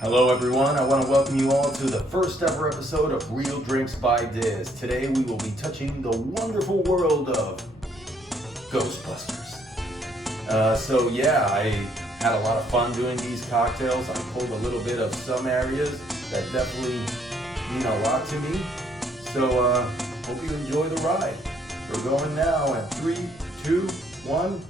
Hello everyone, I want to welcome you all to the first ever episode of Real Drinks by Diz. Today we will be touching the wonderful world of Ghostbusters. I had a lot of fun doing these cocktails. I pulled a little bit of some areas that definitely mean a lot to me. So hope you enjoy the ride. We're going now at 3, 2, 1.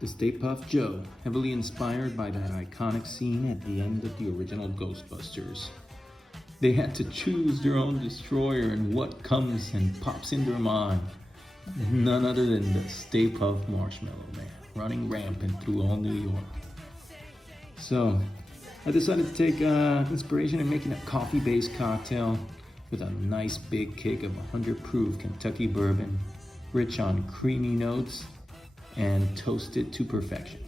The Stay Puft Joe, heavily inspired by that iconic scene at the end of the original Ghostbusters. They had to choose their own destroyer, and what comes and pops in their mind? None other than the Stay Puft Marshmallow Man, running rampant through all New York. So, I decided to take inspiration in making a coffee-based cocktail with a nice big kick of 100 proof Kentucky bourbon, rich on creamy notes, and toasted to perfection.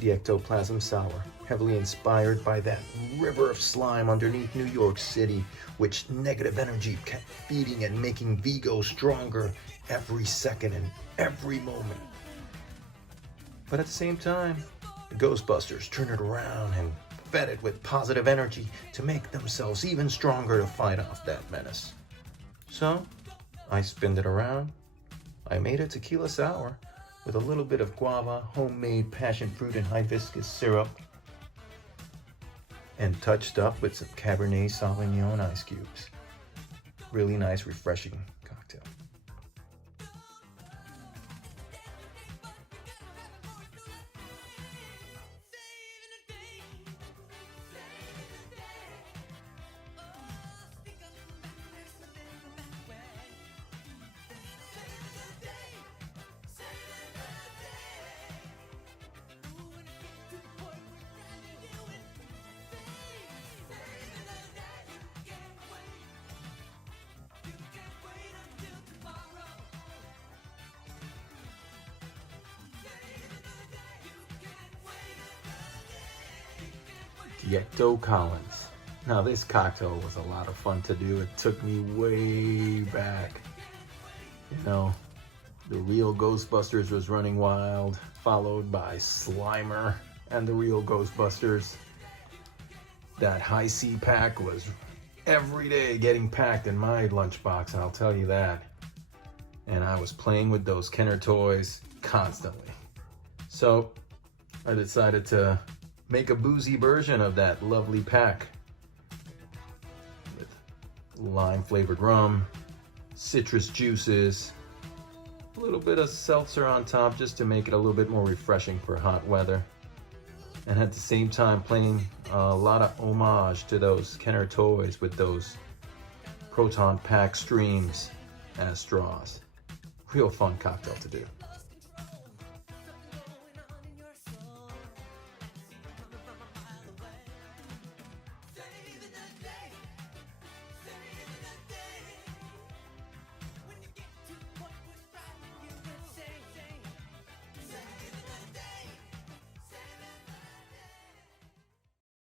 The Ectoplasm Sour, heavily inspired by that river of slime underneath New York City, which negative energy kept feeding and making Vigo stronger every second and every moment. But at the same time, the Ghostbusters turned it around and fed it with positive energy to make themselves even stronger to fight off that menace. So, I spinned it around. I made a tequila sour with a little bit of guava, homemade passion fruit and hibiscus syrup, and touched up with some Cabernet Sauvignon ice cubes. Really nice, refreshing cocktail. The Ecto Collins. Now this cocktail was a lot of fun to do. It took me way back. You know, the real Ghostbusters was running wild, followed by Slimer and the real Ghostbusters. That Hi-C pack was every day getting packed in my lunchbox, I'll tell you that. And I was playing with those Kenner toys constantly. So I decided to make a boozy version of that lovely pack with lime flavored rum, citrus juices, a little bit of seltzer on top just to make it a little bit more refreshing for hot weather. And at the same time playing a lot of homage to those Kenner toys with those proton pack streams as straws. Real fun cocktail to do.